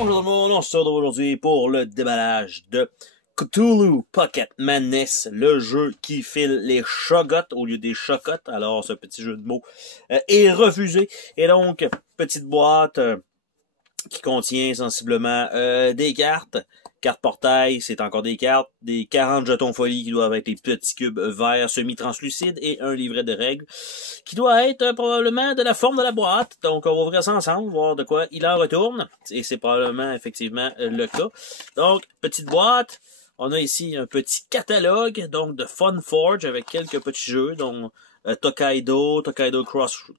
Bonjour tout le monde, on se retrouve aujourd'hui pour le déballage de Cthulhu Pocket Madness, le jeu qui file les chocottes au lieu des chocottes. Alors ce petit jeu de mots est refusé. Et donc, petite boîte qui contient sensiblement des cartes portail, c'est encore des cartes, des 40 jetons folie qui doivent être les petits cubes verts semi-translucides et un livret de règles qui doit être probablement de la forme de la boîte. Donc on va ouvrir ça ensemble, voir de quoi il en retourne. Et c'est probablement effectivement le cas. Donc, petite boîte. On a ici un petit catalogue donc de Fun Forge avec quelques petits jeux, dont Tokaido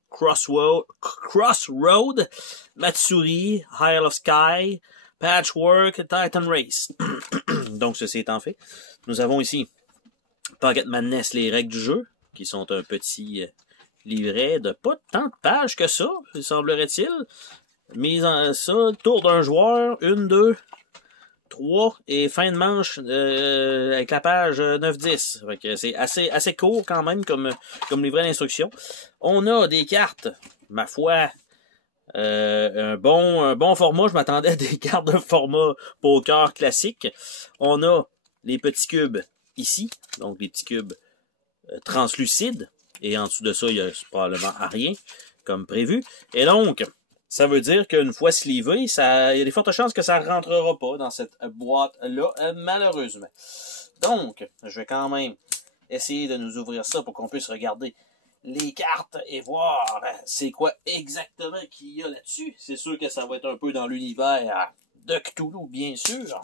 Crossroad, Matsuri, Isle of Sky, Patchwork, Titan Race. Donc, ceci étant fait, nous avons ici Pocket Madness, les règles du jeu, qui sont un petit livret de pas tant de pages que ça, semblerait-il. Mise en ça, tour d'un joueur, 1, 2, 3, et fin de manche avec la page 9-10. C'est assez court quand même comme livret d'instruction. On a des cartes, ma foi, un bon format. Je m'attendais à des cartes de format poker classique. On a les petits cubes ici, donc les petits cubes translucides. Et en dessous de ça, il y a probablement rien, comme prévu. Et donc, ça veut dire qu'une fois slivé, il y a des fortes chances que ça ne rentrera pas dans cette boîte-là, malheureusement. Donc, je vais quand même essayer de nous ouvrir ça pour qu'on puisse regarder les cartes et voir c'est quoi exactement qu'il y a là-dessus. C'est sûr que ça va être un peu dans l'univers de Cthulhu, bien sûr.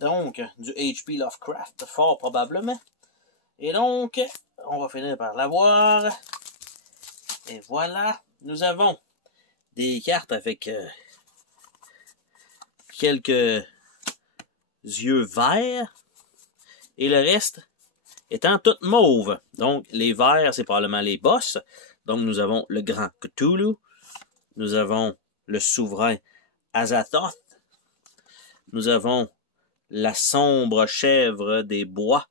Donc, du H.P. Lovecraft, fort probablement. Et donc, on va finir par l'avoir. Et voilà, nous avons des cartes avec quelques yeux verts. Et le reste étant tout mauve. Donc, les verts, c'est probablement les boss. Donc, nous avons le grand Cthulhu. Nous avons le souverain Azathoth. Nous avons la sombre chèvre des bois,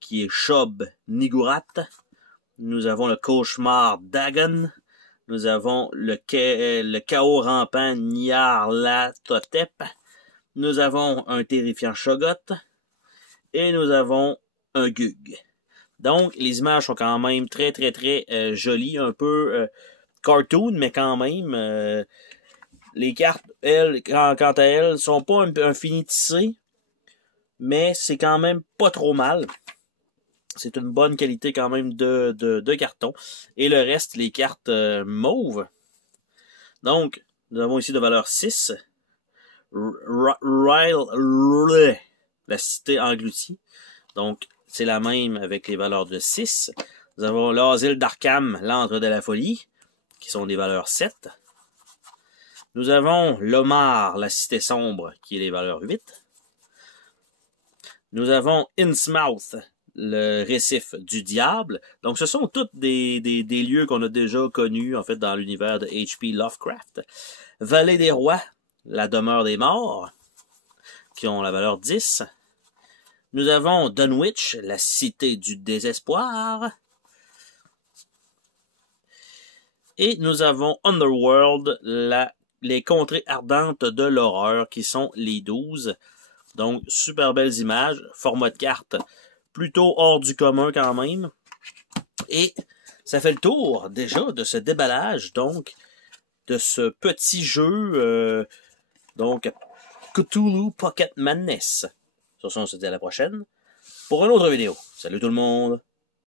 qui est Shob Nigurat. Nous avons le cauchemar Dagon. Nous avons le chaos rampant Nyarlathotep. Nous avons un terrifiant Shoggoth. Et nous avons un Gug. Donc, les images sont quand même très jolies, un peu cartoon, mais quand même. Les cartes, elles, quant à elles, sont pas infinitissées, mais c'est quand même pas trop mal. C'est une bonne qualité quand même de carton. Et le reste, les cartes mauves. Donc, nous avons ici de valeur 6. La cité engloutie. Donc, c'est la même avec les valeurs de 6. Nous avons l'asile d'Arkham, l'antre de la folie, qui sont des valeurs 7. Nous avons l'Omar, la cité sombre, qui est les valeurs 8. Nous avons Innsmouth, le récif du diable. Donc, ce sont tous des lieux qu'on a déjà connus, en fait, dans l'univers de H.P. Lovecraft. Vallée des Rois, la demeure des morts, qui ont la valeur 10. Nous avons Dunwich, la cité du désespoir. Et nous avons Underworld, les contrées ardentes de l'horreur, qui sont les 12. Donc, super belles images, format de carte plutôt hors du commun quand même. Et ça fait le tour déjà de ce déballage, donc, de ce petit jeu, donc, Cthulhu Pocket Madness. Sur ce, on se dit à la prochaine pour une autre vidéo. Salut tout le monde!